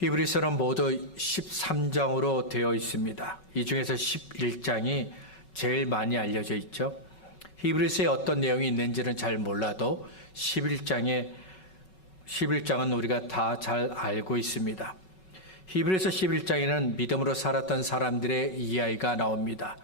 히브리서는 모두 13장으로 되어 있습니다. 이 중에서 11장이 제일 많이 알려져 있죠. 히브리서에 어떤 내용이 있는지는 잘 몰라도 11장은 우리가 다 잘 알고 있습니다. 히브리서 11장에는 믿음으로 살았던 사람들의 이야기가 나옵니다.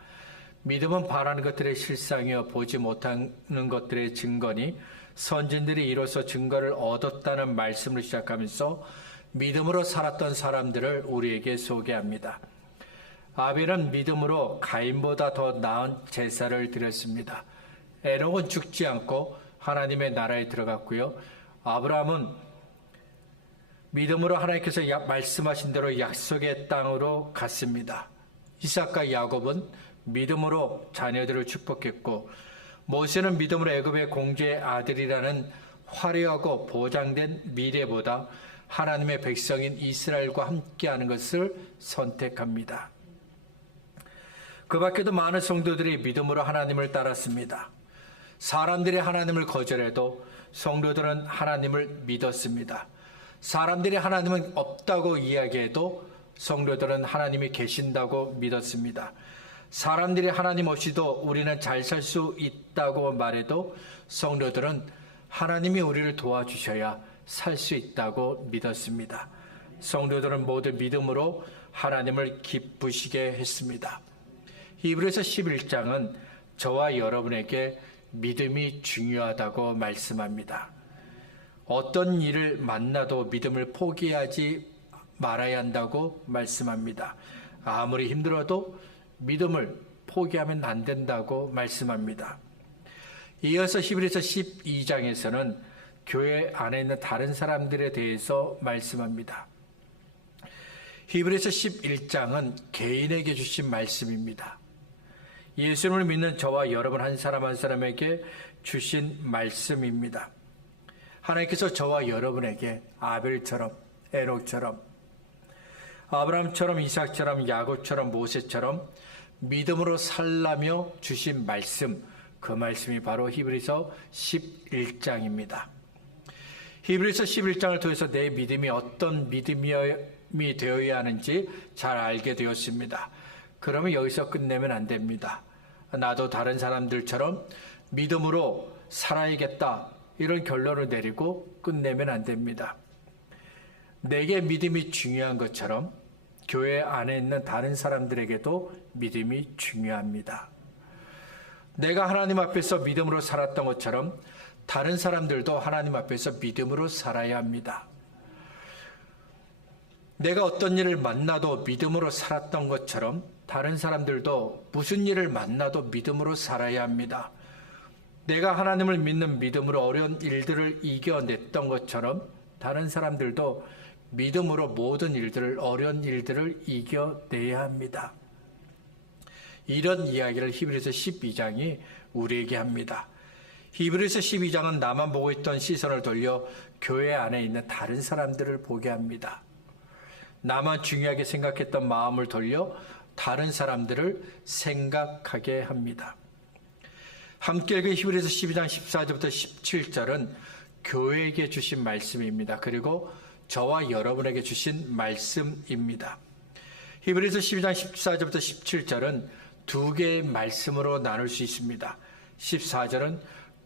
믿음은 바라는 것들의 실상이요 보지 못하는 것들의 증거니 선진들이 이로써 증거를 얻었다는 말씀을 시작하면서 믿음으로 살았던 사람들을 우리에게 소개합니다. 아벨은 믿음으로 가인보다 더 나은 제사를 드렸습니다. 에녹은 죽지 않고 하나님의 나라에 들어갔고요. 아브라함은 믿음으로 하나님께서 말씀하신 대로 약속의 땅으로 갔습니다. 이삭과 야곱은 믿음으로 자녀들을 축복했고, 모세는 믿음으로 애굽의 공주의 아들이라는 화려하고 보장된 미래보다 하나님의 백성인 이스라엘과 함께하는 것을 선택합니다. 그 밖에도 많은 성도들이 믿음으로 하나님을 따랐습니다. 사람들이 하나님을 거절해도 성도들은 하나님을 믿었습니다. 사람들이 하나님은 없다고 이야기해도 성도들은 하나님이 계신다고 믿었습니다. 사람들이 하나님 없이도 우리는 잘 살 수 있다고 말해도 성도들은 하나님이 우리를 도와주셔야 살 수 있다고 믿었습니다. 성도들은 모두 믿음으로 하나님을 기쁘시게 했습니다. 히브리서 11장은 저와 여러분에게 믿음이 중요하다고 말씀합니다. 어떤 일을 만나도 믿음을 포기하지 말아야 한다고 말씀합니다. 아무리 힘들어도 믿음을 포기하면 안 된다고 말씀합니다. 이어서 히브리서 12장에서는 교회 안에 있는 다른 사람들에 대해서 말씀합니다. 히브리서 11장은 개인에게 주신 말씀입니다. 예수님을 믿는 저와 여러분 한 사람 한 사람에게 주신 말씀입니다. 하나님께서 저와 여러분에게 아벨처럼, 에녹처럼, 아브라함처럼, 이삭처럼, 야곱처럼, 모세처럼 믿음으로 살라며 주신 말씀, 그 말씀이 바로 히브리서 11장입니다. 히브리서 11장을 통해서 내 믿음이 어떤 믿음이 되어야 하는지 잘 알게 되었습니다. 그러면 여기서 끝내면 안 됩니다. 나도 다른 사람들처럼 믿음으로 살아야겠다, 이런 결론을 내리고 끝내면 안 됩니다. 내게 믿음이 중요한 것처럼 교회 안에 있는 다른 사람들에게도 믿음이 중요합니다. 내가 하나님 앞에서 믿음으로 살았던 것처럼 다른 사람들도 하나님 앞에서 믿음으로 살아야 합니다. 내가 어떤 일을 만나도 믿음으로 살았던 것처럼 다른 사람들도 무슨 일을 만나도 믿음으로 살아야 합니다. 내가 하나님을 믿는 믿음으로 어려운 일들을 이겨냈던 것처럼 다른 사람들도 믿음으로 모든 일들을, 어려운 일들을 이겨내야 합니다. 이런 이야기를 히브리서 12장이 우리에게 합니다. 히브리서 12장은 나만 보고 있던 시선을 돌려 교회 안에 있는 다른 사람들을 보게 합니다. 나만 중요하게 생각했던 마음을 돌려 다른 사람들을 생각하게 합니다. 함께 읽은 히브리서 12장 14절부터 17절은 교회에게 주신 말씀입니다. 그리고 저와 여러분에게 주신 말씀입니다. 히브리서 12장 14절부터 17절은 두 개의 말씀으로 나눌 수 있습니다. 14절은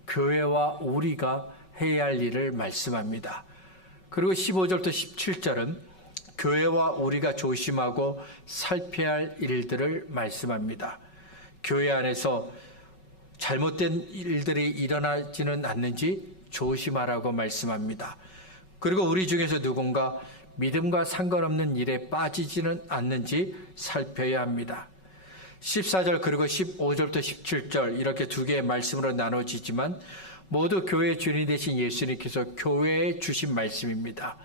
교회와 우리가 해야 할 일을 말씀합니다. 그리고 15절부터 17절은 교회와 우리가 조심하고 살펴야 할 일들을 말씀합니다. 교회 안에서 잘못된 일들이 일어나지는 않는지 조심하라고 말씀합니다. 그리고 우리 중에서 누군가 믿음과 상관없는 일에 빠지지는 않는지 살펴야 합니다. 14절 그리고 15절부터 17절 이렇게 두 개의 말씀으로 나눠지지만 모두 교회의 주인이 되신 예수님께서 교회에 주신 말씀입니다.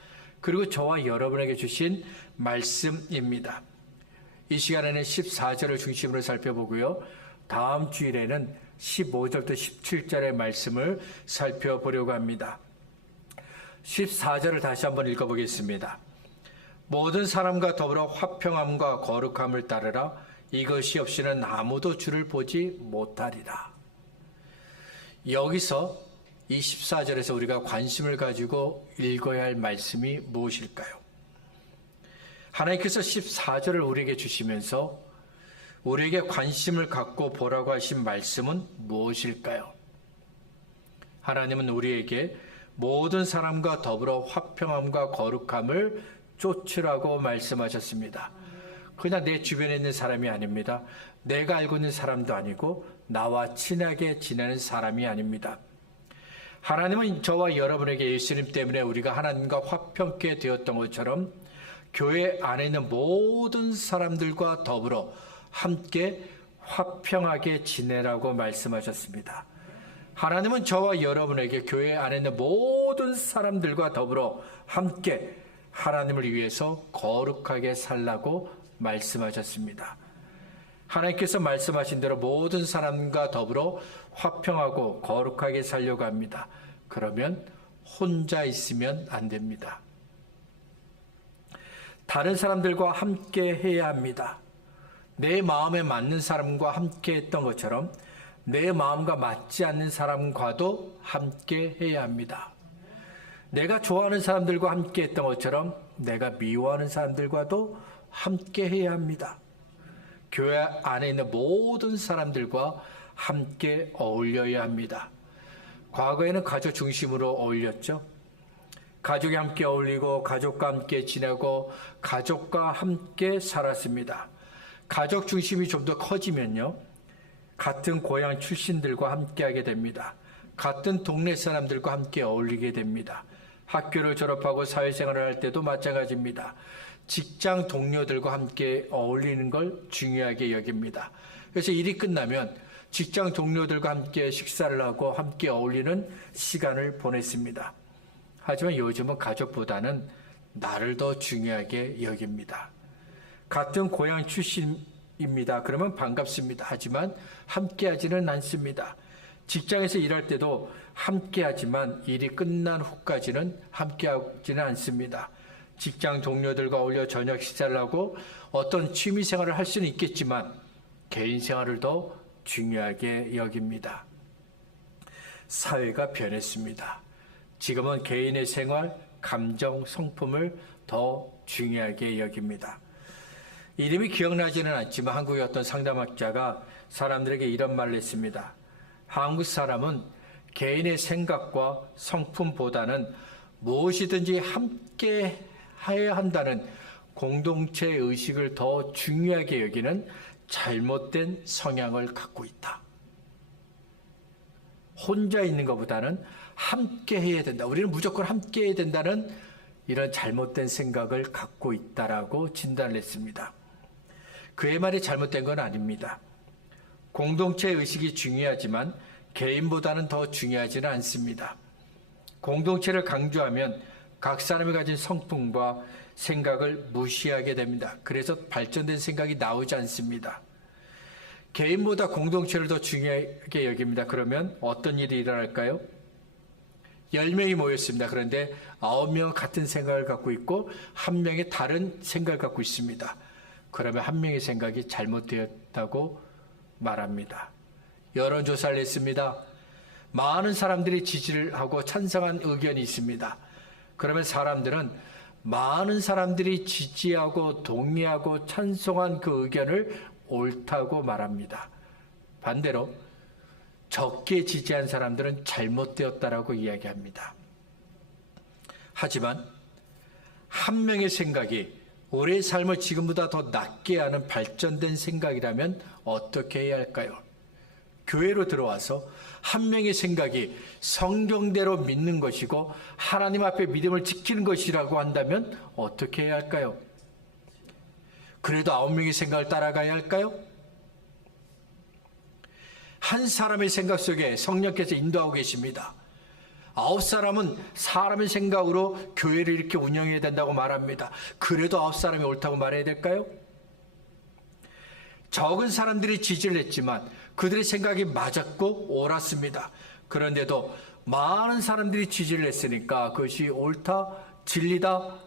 그리고 저와 여러분에게 주신 말씀입니다. 이 시간에는 14절을 중심으로 살펴보고요. 다음 주일에는 15절부터 17절의 말씀을 살펴보려고 합니다. 14절을 다시 한번 읽어보겠습니다. 모든 사람과 더불어 화평함과 거룩함을 따르라. 이것이 없이는 아무도 주를 보지 못하리라. 여기서 이 14절에서 우리가 관심을 가지고 읽어야 할 말씀이 무엇일까요? 하나님께서 14절을 우리에게 주시면서 우리에게 관심을 갖고 보라고 하신 말씀은 무엇일까요? 하나님은 우리에게 모든 사람과 더불어 화평함과 거룩함을 쫓으라고 말씀하셨습니다. 그냥 내 주변에 있는 사람이 아닙니다. 내가 알고 있는 사람도 아니고 나와 친하게 지내는 사람이 아닙니다. 하나님은 저와 여러분에게 예수님 때문에 우리가 하나님과 화평케 되었던 것처럼 교회 안에 있는 모든 사람들과 더불어 함께 화평하게 지내라고 말씀하셨습니다. 하나님은 저와 여러분에게 교회 안에 있는 모든 사람들과 더불어 함께 하나님을 위해서 거룩하게 살라고 말씀하셨습니다. 하나님께서 말씀하신 대로 모든 사람과 더불어 화평하고 거룩하게 살려고 합니다. 그러면 혼자 있으면 안 됩니다. 다른 사람들과 함께 해야 합니다. 내 마음에 맞는 사람과 함께 했던 것처럼 내 마음과 맞지 않는 사람과도 함께 해야 합니다. 내가 좋아하는 사람들과 함께 했던 것처럼 내가 미워하는 사람들과도 함께 해야 합니다. 교회 안에 있는 모든 사람들과 함께 어울려야 합니다. 과거에는 가족 중심으로 어울렸죠. 가족이 함께 어울리고 가족과 함께 지내고 가족과 함께 살았습니다. 가족 중심이 좀 더 커지면요, 같은 고향 출신들과 함께하게 됩니다. 같은 동네 사람들과 함께 어울리게 됩니다. 학교를 졸업하고 사회생활을 할 때도 마찬가지입니다. 직장 동료들과 함께 어울리는 걸 중요하게 여깁니다. 그래서 일이 끝나면 직장 동료들과 함께 식사를 하고 함께 어울리는 시간을 보냈습니다. 하지만 요즘은 가족보다는 나를 더 중요하게 여깁니다. 같은 고향 출신입니다. 그러면 반갑습니다. 하지만 함께하지는 않습니다. 직장에서 일할 때도 함께하지만 일이 끝난 후까지는 함께하지는 않습니다. 직장 동료들과 어울려 저녁 식사를 하고 어떤 취미 생활을 할 수는 있겠지만 개인 생활을 더 중요하게 여깁니다. 사회가 변했습니다. 지금은 개인의 생활, 감정, 성품을 더 중요하게 여깁니다. 이름이 기억나지는 않지만 한국의 어떤 상담학자가 사람들에게 이런 말을 했습니다. 한국 사람은 개인의 생각과 성품보다는 무엇이든지 함께 해야 한다는 공동체 의식을 더 중요하게 여기는 잘못된 성향을 갖고 있다. 혼자 있는 것보다는 함께 해야 된다. 우리는 무조건 함께 해야 된다는 이런 잘못된 생각을 갖고 있다라고 진단을 했습니다. 그의 말이 잘못된 건 아닙니다. 공동체 의식이 중요하지만 개인보다는 더 중요하지는 않습니다. 공동체를 강조하면 각 사람이 가진 성품과 생각을 무시하게 됩니다. 그래서 발전된 생각이 나오지 않습니다. 개인보다 공동체를 더 중요하게 여깁니다. 그러면 어떤 일이 일어날까요? 10명이 모였습니다. 그런데 9명은 같은 생각을 갖고 있고 1명이 다른 생각을 갖고 있습니다. 그러면 1명의 생각이 잘못되었다고 말합니다. 여론조사를 했습니다. 많은 사람들이 지지를 하고 찬성한 의견이 있습니다. 그러면 사람들은 많은 사람들이 지지하고 동의하고 찬성한 그 의견을 옳다고 말합니다. 반대로 적게 지지한 사람들은 잘못되었다라고 이야기합니다. 하지만 한 명의 생각이 우리의 삶을 지금보다 더 낫게 하는 발전된 생각이라면 어떻게 해야 할까요? 교회로 들어와서 한 명의 생각이 성경대로 믿는 것이고 하나님 앞에 믿음을 지키는 것이라고 한다면 어떻게 해야 할까요? 그래도 9명의 생각을 따라가야 할까요? 한 사람의 생각 속에 성령께서 인도하고 계십니다. 9사람은 사람의 생각으로 교회를 이렇게 운영해야 된다고 말합니다. 그래도 9사람이 옳다고 말해야 될까요? 적은 사람들이 지지를 했지만 그들의 생각이 맞았고 옳았습니다. 그런데도 많은 사람들이 지지를 했으니까 그것이 옳다, 진리다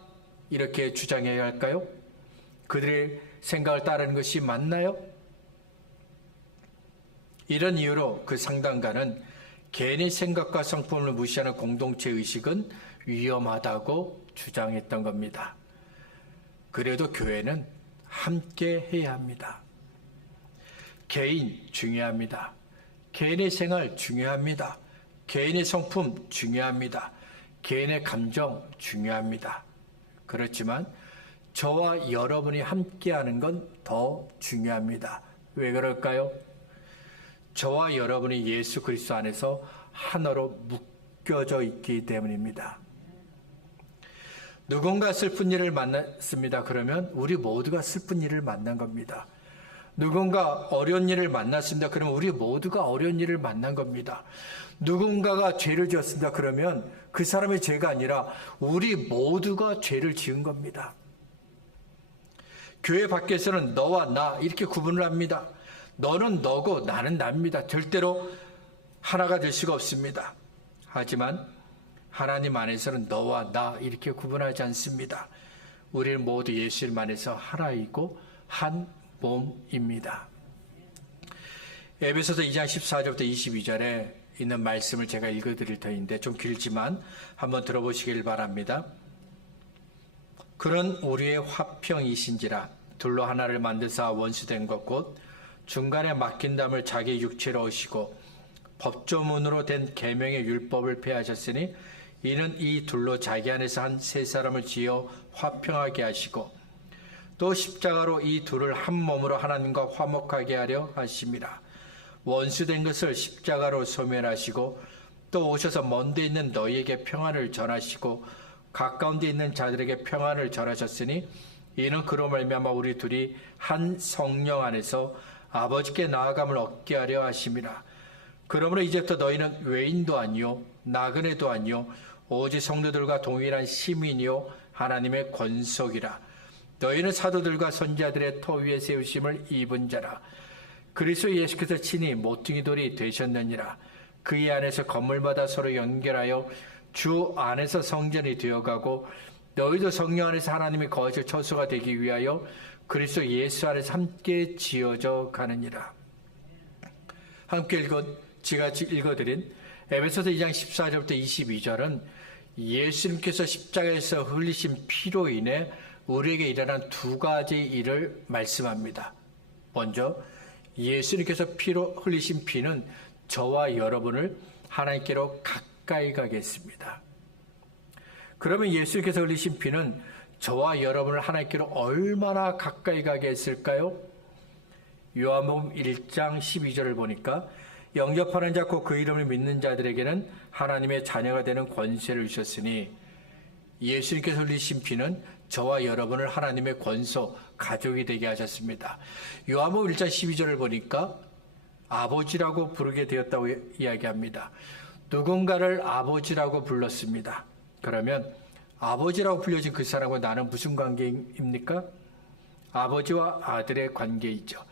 이렇게 주장해야 할까요? 그들의 생각을 따르는 것이 맞나요? 이런 이유로 그 상담가는 개인의 생각과 성품을 무시하는 공동체 의식은 위험하다고 주장했던 겁니다. 그래도 교회는 함께 해야 합니다. 개인 중요합니다. 개인의 생활 중요합니다. 개인의 성품 중요합니다. 개인의 감정 중요합니다. 그렇지만 저와 여러분이 함께하는 건 더 중요합니다. 왜 그럴까요? 저와 여러분이 예수 그리스도 안에서 하나로 묶여져 있기 때문입니다. 누군가 슬픈 일을 만났습니다. 그러면 우리 모두가 슬픈 일을 만난 겁니다. 누군가 어려운 일을 만났습니다. 그러면 우리 모두가 어려운 일을 만난 겁니다. 누군가가 죄를 지었습니다. 그러면 그 사람의 죄가 아니라 우리 모두가 죄를 지은 겁니다. 교회 밖에서는 너와 나 이렇게 구분을 합니다. 너는 너고 나는 나입니다. 절대로 하나가 될 수가 없습니다. 하지만 하나님 안에서는 너와 나 이렇게 구분하지 않습니다. 우리는 모두 예수님 안에서 하나이고 한 몸입니다. 에베소서 2장 14절부터 22절에 있는 말씀을 제가 읽어드릴 터인데 좀 길지만 한번 들어보시길 바랍니다. 그런 우리의 화평이신지라 둘로 하나를 만드사 원수된 것 곧 중간에 막힌 담을 자기 육체로 오시고 법조문으로 된 계명의 율법을 폐하셨으니 이는 이 둘로 자기 안에서 한 세 사람을 지어 화평하게 하시고 또 십자가로 이 둘을 한 몸으로 하나님과 화목하게 하려 하심이라. 원수된 것을 십자가로 소멸하시고 또 오셔서 먼 데 있는 너희에게 평안을 전하시고 가까운 데 있는 자들에게 평안을 전하셨으니 이는 그로 말미암아 우리 둘이 한 성령 안에서 아버지께 나아감을 얻게 하려 하심이라. 그러므로 이제부터 너희는 외인도 아니요 나그네도 아니요 오직 성도들과 동일한 시민이요 하나님의 권속이라. 너희는 사도들과 선지자들의 터 위에 세우심을 입은 자라. 그리스도 예수께서 친히 모퉁이 돌이 되셨느니라. 그의 안에서 건물마다 서로 연결하여 주 안에서 성전이 되어가고 너희도 성령 안에서 하나님의 거룩의 처소가 되기 위하여 그리스도 예수 안에서 함께 지어져 가느니라. 함께 제가 읽어드린 에베소서 2장 14절부터 22절은 예수님께서 십자가에서 흘리신 피로 인해 우리에게 일어난 두 가지 일을 말씀합니다. 먼저 예수님께서 피로 흘리신 피는 저와 여러분을 하나님께로 가까이 가게 했습니다. 그러면 예수님께서 흘리신 피는 저와 여러분을 하나님께로 얼마나 가까이 가게 했을까요? 요한복음 1장 12절을 보니까 영접하는 자 곧 그 이름을 믿는 자들에게는 하나님의 자녀가 되는 권세를 주셨으니 예수님께서 흘리신 피는 저와 여러분을 하나님의 권소, 가족이 되게 하셨습니다. 요한복음 1장 12절을 보니까 아버지라고 부르게 되었다고 이야기합니다. 누군가를 아버지라고 불렀습니다. 그러면 아버지라고 불려진 그 사람과 나는 무슨 관계입니까? 아버지와 아들의 관계이죠.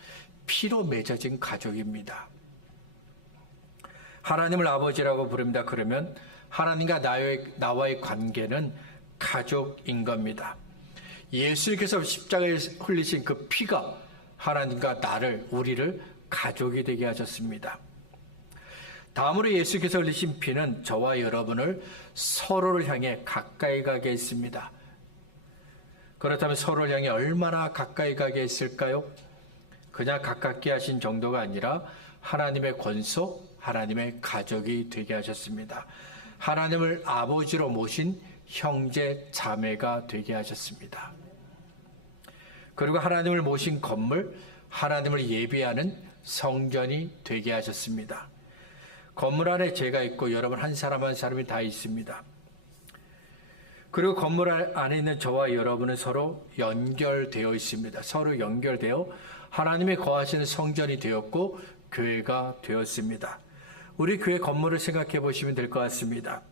피로 맺어진 가족입니다. 하나님을 아버지라고 부릅니다. 그러면 하나님과 나와의 관계는 가족인 겁니다. 예수님께서 십자가에 흘리신 그 피가 하나님과 우리를 가족이 되게 하셨습니다. 다음으로 예수께서 흘리신 피는 저와 여러분을 서로를 향해 가까이 가게 했습니다. 그렇다면 서로를 향해 얼마나 가까이 가게 했을까요? 그냥 가깝게 하신 정도가 아니라 하나님의 권소, 하나님의 가족이 되게 하셨습니다. 하나님을 아버지로 모신 형제, 자매가 되게 하셨습니다. 그리고 하나님을 모신 건물, 하나님을 예배하는 성전이 되게 하셨습니다. 건물 안에 제가 있고 여러분 한 사람 한 사람이 다 있습니다. 그리고 건물 안에 있는 저와 여러분은 서로 연결되어 있습니다. 서로 연결되어 하나님의 거하시는 성전이 되었고 교회가 되었습니다. 우리 교회 건물을 생각해 보시면 될 것 같습니다.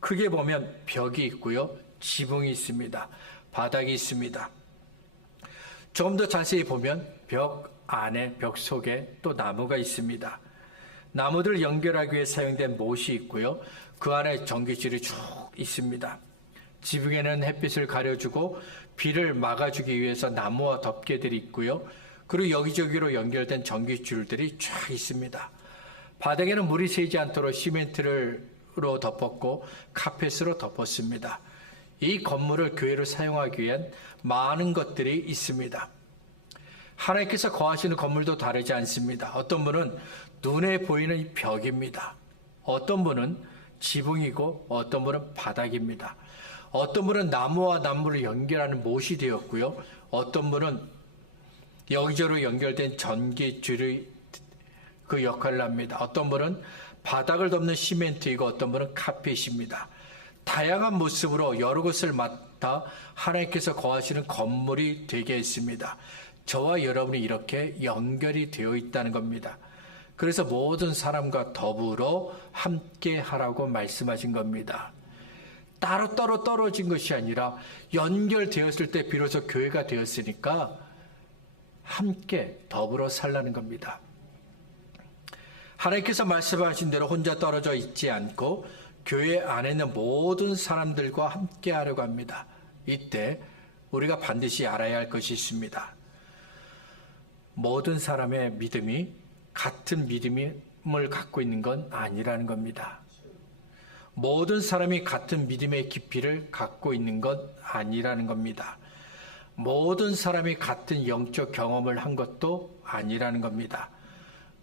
크게 보면 벽이 있고요. 지붕이 있습니다. 바닥이 있습니다. 조금 더 자세히 보면 벽 안에, 벽 속에 또 나무가 있습니다. 나무들을 연결하기 위해 사용된 못이 있고요. 그 안에 전기줄이 쭉 있습니다. 지붕에는 햇빛을 가려주고 비를 막아주기 위해서 나무와 덮개들이 있고요. 그리고 여기저기로 연결된 전기줄들이 쫙 있습니다. 바닥에는 물이 새지 않도록 시멘트로 덮었고 카펫으로 덮었습니다. 이 건물을 교회로 사용하기 위한 많은 것들이 있습니다. 하나님께서 거하시는 건물도 다르지 않습니다. 어떤 분은 눈에 보이는 이 벽입니다. 어떤 분은 지붕이고 어떤 분은 바닥입니다. 어떤 분은 나무와 나무를 연결하는 못이 되었고요. 어떤 분은 여기저기로 연결된 전기줄이 그 역할을 합니다. 어떤 분은 바닥을 덮는 시멘트이고 어떤 분은 카펫입니다. 다양한 모습으로 여러 것을 맡아 하나님께서 거하시는 건물이 되게 했습니다. 저와 여러분이 이렇게 연결이 되어 있다는 겁니다. 그래서 모든 사람과 더불어 함께 하라고 말씀하신 겁니다. 따로따로 떨어진 것이 아니라 연결되었을 때 비로소 교회가 되었으니까 함께 더불어 살라는 겁니다. 하나님께서 말씀하신 대로 혼자 떨어져 있지 않고 교회 안에 있는 모든 사람들과 함께 하려고 합니다. 이때 우리가 반드시 알아야 할 것이 있습니다. 모든 사람의 믿음이 같은 믿음을 갖고 있는 건 아니라는 겁니다. 모든 사람이 같은 믿음의 깊이를 갖고 있는 건 아니라는 겁니다. 모든 사람이 같은 영적 경험을 한 것도 아니라는 겁니다.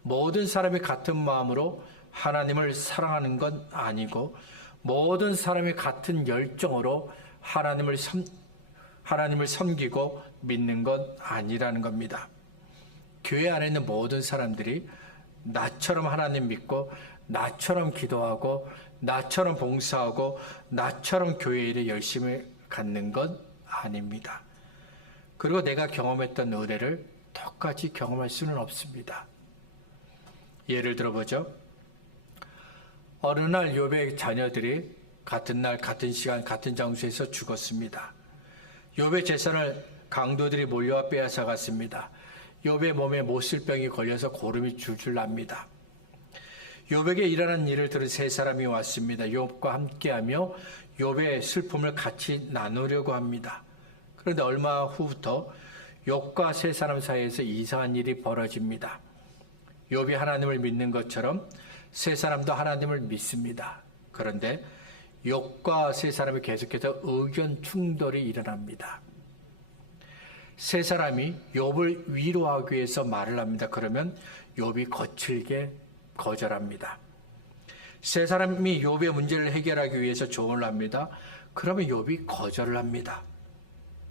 모든 사람이 같은 마음으로 하나님을 사랑하는 건 아니고 모든 사람이 같은 열정으로 하나님을 섬기고 믿는 건 아니라는 겁니다. 교회 안에 있는 모든 사람들이 나처럼 하나님 믿고 나처럼 기도하고 나처럼 봉사하고 나처럼 교회 일에 열심히 갖는 건 아닙니다. 그리고 내가 경험했던 은혜를 똑같이 경험할 수는 없습니다. 예를 들어보죠. 어느 날 욥의 자녀들이 같은 날 같은 시간 같은 장소에서 죽었습니다. 욥의 재산을 강도들이 몰려와 빼앗아갔습니다. 욥의 몸에 못쓸병이 걸려서 고름이 줄줄 납니다. 욥에게 일어난 일을 들은 세 사람이 왔습니다. 욥과 함께하며 욥의 슬픔을 같이 나누려고 합니다. 그런데 얼마 후부터 욥과 세 사람 사이에서 이상한 일이 벌어집니다. 욥이 하나님을 믿는 것처럼 세 사람도 하나님을 믿습니다. 그런데 욥과 세 사람이 계속해서 의견 충돌이 일어납니다. 세 사람이 욥을 위로하기 위해서 말을 합니다. 그러면 욥이 거칠게 거절합니다. 세 사람이 욥의 문제를 해결하기 위해서 조언을 합니다. 그러면 욥이 거절을 합니다.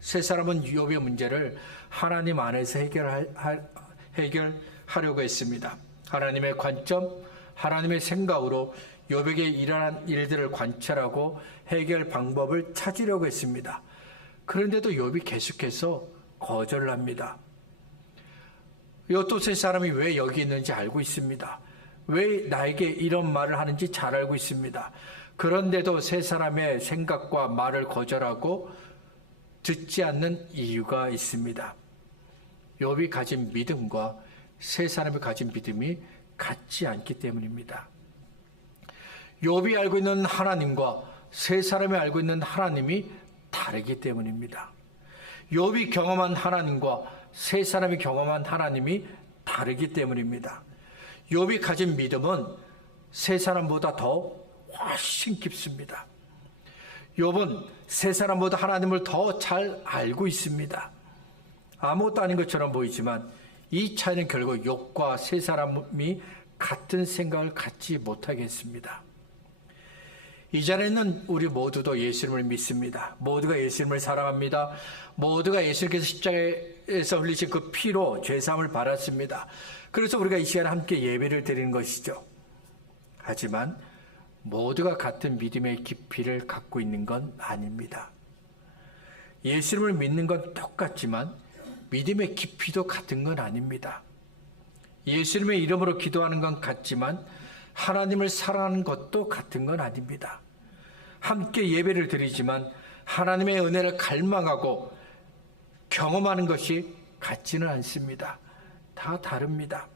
세 사람은 욥의 문제를 하나님 안에서 해결하려고 했습니다. 하나님의 관점, 하나님의 생각으로 욥에게 일어난 일들을 관찰하고 해결 방법을 찾으려고 했습니다. 그런데도 욥이 계속해서 거절을 합니다. 또 세 사람이 왜 여기 있는지 알고 있습니다. 왜 나에게 이런 말을 하는지 잘 알고 있습니다. 그런데도 세 사람의 생각과 말을 거절하고 듣지 않는 이유가 있습니다. 욥이 가진 믿음과 세 사람이 가진 믿음이 같지 않기 때문입니다. 욥이 알고 있는 하나님과 세 사람이 알고 있는 하나님이 다르기 때문입니다. 욥이 경험한 하나님과 세 사람이 경험한 하나님이 다르기 때문입니다. 욥이 가진 믿음은 세 사람보다 더 훨씬 깊습니다. 욥은 세 사람보다 하나님을 더 잘 알고 있습니다. 아무것도 아닌 것처럼 보이지만 이 차이는 결국 욥과 세 사람이 같은 생각을 갖지 못하게 했습니다. 이 자리에는 우리 모두도 예수님을 믿습니다. 모두가 예수님을 사랑합니다. 모두가 예수님께서 십자가에서 흘리신 그 피로 죄사함을 받았습니다. 그래서 우리가 이 시간에 함께 예배를 드리는 것이죠. 하지만 모두가 같은 믿음의 깊이를 갖고 있는 건 아닙니다. 예수님을 믿는 건 똑같지만 믿음의 깊이도 같은 건 아닙니다. 예수님의 이름으로 기도하는 건 같지만 하나님을 사랑하는 것도 같은 건 아닙니다. 함께 예배를 드리지만 하나님의 은혜를 갈망하고 경험하는 것이 같지는 않습니다. 다 다릅니다.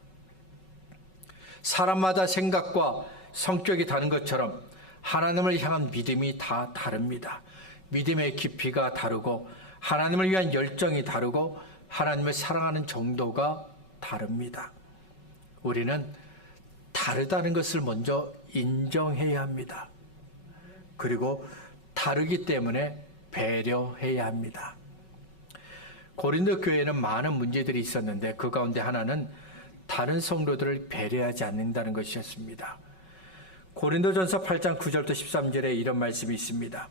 사람마다 생각과 성격이 다른 것처럼 하나님을 향한 믿음이 다 다릅니다. 믿음의 깊이가 다르고 하나님을 위한 열정이 다르고 하나님을 사랑하는 정도가 다릅니다. 우리는 다르다는 것을 먼저 인정해야 합니다. 그리고 다르기 때문에 배려해야 합니다. 고린도 교회에는 많은 문제들이 있었는데 그 가운데 하나는 다른 성도들을 배려하지 않는다는 것이었습니다. 고린도전서 8장 9절부터 13절에 이런 말씀이 있습니다.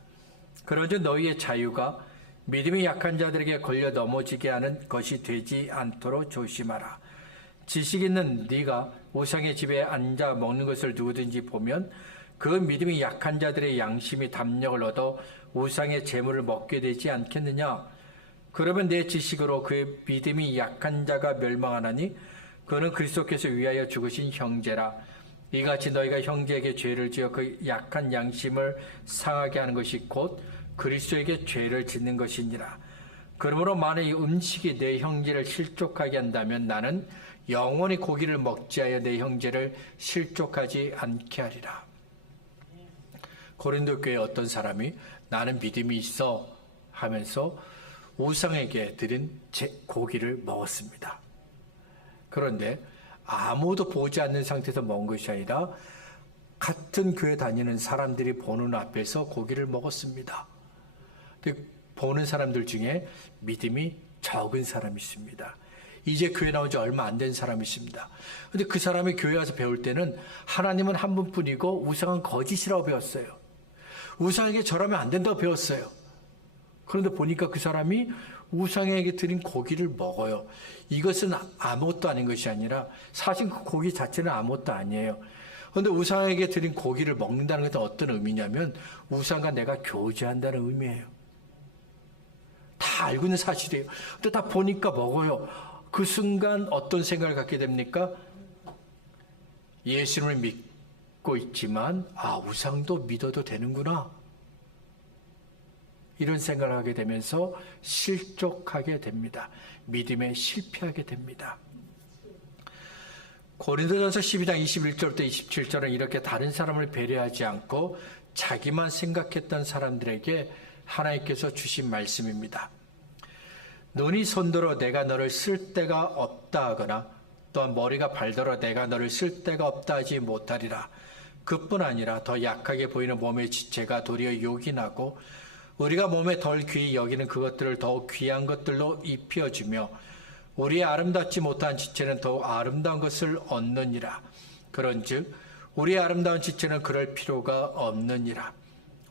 그런즉 너희의 자유가 믿음이 약한 자들에게 걸려 넘어지게 하는 것이 되지 않도록 조심하라. 지식 있는 네가 우상의 집에 앉아 먹는 것을 누구든지 보면 그 믿음이 약한 자들의 양심이 담력을 얻어 우상의 재물을 먹게 되지 않겠느냐. 그러면 내 지식으로 그의 믿음이 약한 자가 멸망하나니 그는 그리스도께서 위하여 죽으신 형제라. 이같이 너희가 형제에게 죄를 지어 그 약한 양심을 상하게 하는 것이 곧 그리스도에게 죄를 짓는 것이니라. 그러므로 만일 이 음식이 내 형제를 실족하게 한다면 나는 영원히 고기를 먹지 하여 내 형제를 실족하지 않게 하리라. 고린도 교회 어떤 사람이 나는 믿음이 있어 하면서 우상에게 드린 고기를 먹었습니다. 그런데 아무도 보지 않는 상태에서 먹은 것이 아니라 같은 교회 다니는 사람들이 보는 앞에서 고기를 먹었습니다. 보는 사람들 중에 믿음이 적은 사람이 있습니다. 이제 교회 나온 지 얼마 안 된 사람이 있습니다. 근데 그 사람이 교회 와서 배울 때는 하나님은 한 분뿐이고 우상은 거짓이라고 배웠어요. 우상에게 절하면 안 된다고 배웠어요. 그런데 보니까 그 사람이 우상에게 드린 고기를 먹어요. 이것은 아무것도 아닌 것이 아니라 사실 그 고기 자체는 아무것도 아니에요. 그런데 우상에게 드린 고기를 먹는다는 것은 어떤 의미냐면 우상과 내가 교제한다는 의미예요. 다 알고 있는 사실이에요. 근데 다 보니까 먹어요. 그 순간 어떤 생각을 갖게 됩니까? 예수님을 믿고 있지만 우상도 믿어도 되는구나. 이런 생각을 하게 되면서 실족하게 됩니다. 믿음에 실패하게 됩니다. 고린도전서 12장 21절부터 27절은 이렇게 다른 사람을 배려하지 않고 자기만 생각했던 사람들에게 하나님께서 주신 말씀입니다. 눈이 손들어 내가 너를 쓸 데가 없다 하거나 또한 머리가 발더러 내가 너를 쓸 데가 없다 하지 못하리라. 그뿐 아니라 더 약하게 보이는 몸의 지체가 도리어 요긴하고 우리가 몸에 덜 귀히 여기는 그것들을 더욱 귀한 것들로 입혀주며 우리의 아름답지 못한 지체는 더욱 아름다운 것을 얻느니라. 그런즉 우리의 아름다운 지체는 그럴 필요가 없느니라.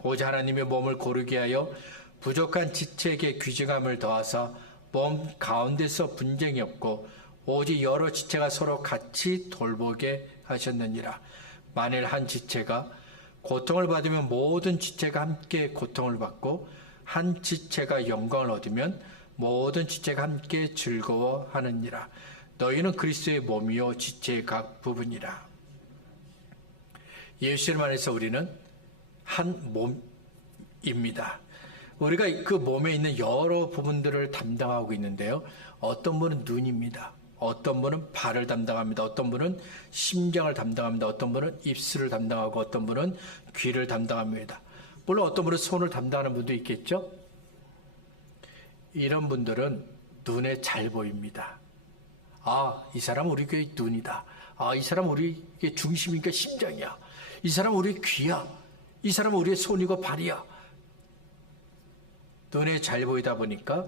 오직 하나님의 몸을 고르게 하여 부족한 지체에게 귀중함을 더하사 몸 가운데서 분쟁이 없고 오직 여러 지체가 서로 같이 돌보게 하셨느니라. 만일 한 지체가 고통을 받으면 모든 지체가 함께 고통을 받고 한 지체가 영광을 얻으면 모든 지체가 함께 즐거워하느니라. 너희는 그리스도의 몸이요 지체의 각 부분이라. 예수님 안에서 우리는 한 몸입니다. 우리가 그 몸에 있는 여러 부분들을 담당하고 있는데요. 어떤 분은 눈입니다. 어떤 분은 발을 담당합니다. 어떤 분은 심장을 담당합니다. 어떤 분은 입술을 담당하고 어떤 분은 귀를 담당합니다. 물론 어떤 분은 손을 담당하는 분도 있겠죠. 이런 분들은 눈에 잘 보입니다. 이 사람 우리 교회 눈이다. 이 사람 우리 중심이니까 심장이야. 이 사람 우리 귀야. 이 사람 우리의 손이고 발이야. 눈에 잘 보이다 보니까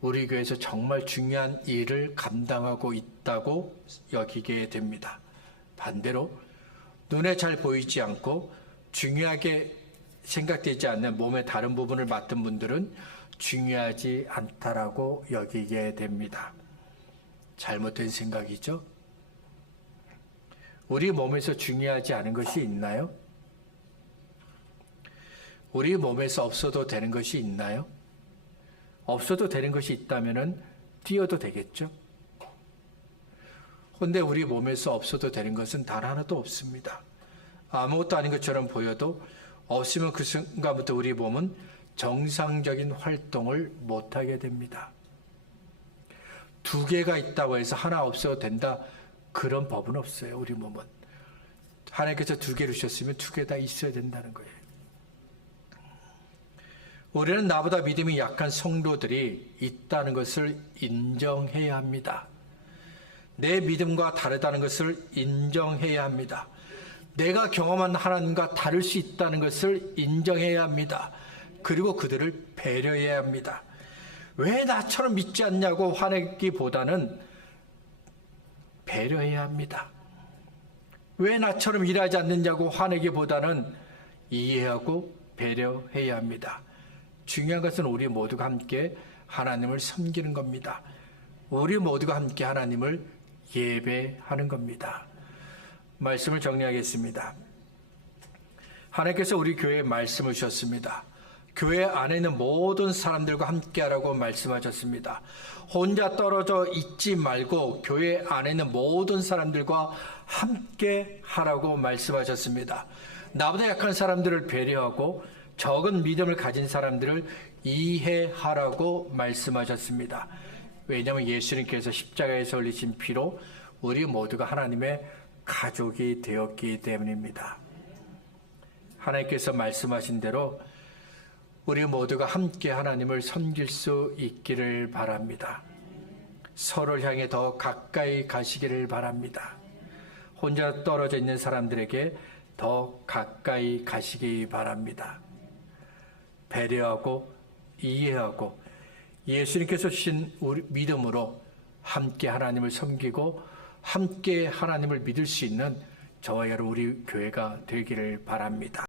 우리 교회에서 정말 중요한 일을 감당하고 있다고 여기게 됩니다. 반대로 눈에 잘 보이지 않고 중요하게 생각되지 않는 몸의 다른 부분을 맡은 분들은 중요하지 않다라고 여기게 됩니다. 잘못된 생각이죠? 우리 몸에서 중요하지 않은 것이 있나요? 우리 몸에서 없어도 되는 것이 있나요? 없어도 되는 것이 있다면 뛰어도 되겠죠? 그런데 우리 몸에서 없어도 되는 것은 단 하나도 없습니다. 아무것도 아닌 것처럼 보여도 없으면 그 순간부터 우리 몸은 정상적인 활동을 못하게 됩니다. 두 개가 있다고 해서 하나 없어도 된다, 그런 법은 없어요. 우리 몸은 하나님께서 두 개를 주셨으면 두 개 다 있어야 된다는 거예요. 우리는 나보다 믿음이 약한 성도들이 있다는 것을 인정해야 합니다. 내 믿음과 다르다는 것을 인정해야 합니다. 내가 경험한 하나님과 다를 수 있다는 것을 인정해야 합니다. 그리고 그들을 배려해야 합니다. 왜 나처럼 믿지 않냐고 화내기보다는 배려해야 합니다. 왜 나처럼 일하지 않느냐고 화내기보다는 이해하고 배려해야 합니다. 중요한 것은 우리 모두가 함께 하나님을 섬기는 겁니다. 우리 모두가 함께 하나님을 예배하는 겁니다. 말씀을 정리하겠습니다. 하나님께서 우리 교회에 말씀을 주셨습니다. 교회 안에 있는 모든 사람들과 함께하라고 말씀하셨습니다. 혼자 떨어져 있지 말고 교회 안에 있는 모든 사람들과 함께하라고 말씀하셨습니다. 나보다 약한 사람들을 배려하고 적은 믿음을 가진 사람들을 이해하라고 말씀하셨습니다. 왜냐하면 예수님께서 십자가에서 흘리신 피로 우리 모두가 하나님의 가족이 되었기 때문입니다. 하나님께서 말씀하신 대로 우리 모두가 함께 하나님을 섬길 수 있기를 바랍니다. 서로를 향해 더 가까이 가시기를 바랍니다. 혼자 떨어져 있는 사람들에게 더 가까이 가시기 바랍니다. 배려하고 이해하고 예수님께서 주신 우리 믿음으로 함께 하나님을 섬기고 함께 하나님을 믿을 수 있는 저와 여러분 우리 교회가 되기를 바랍니다.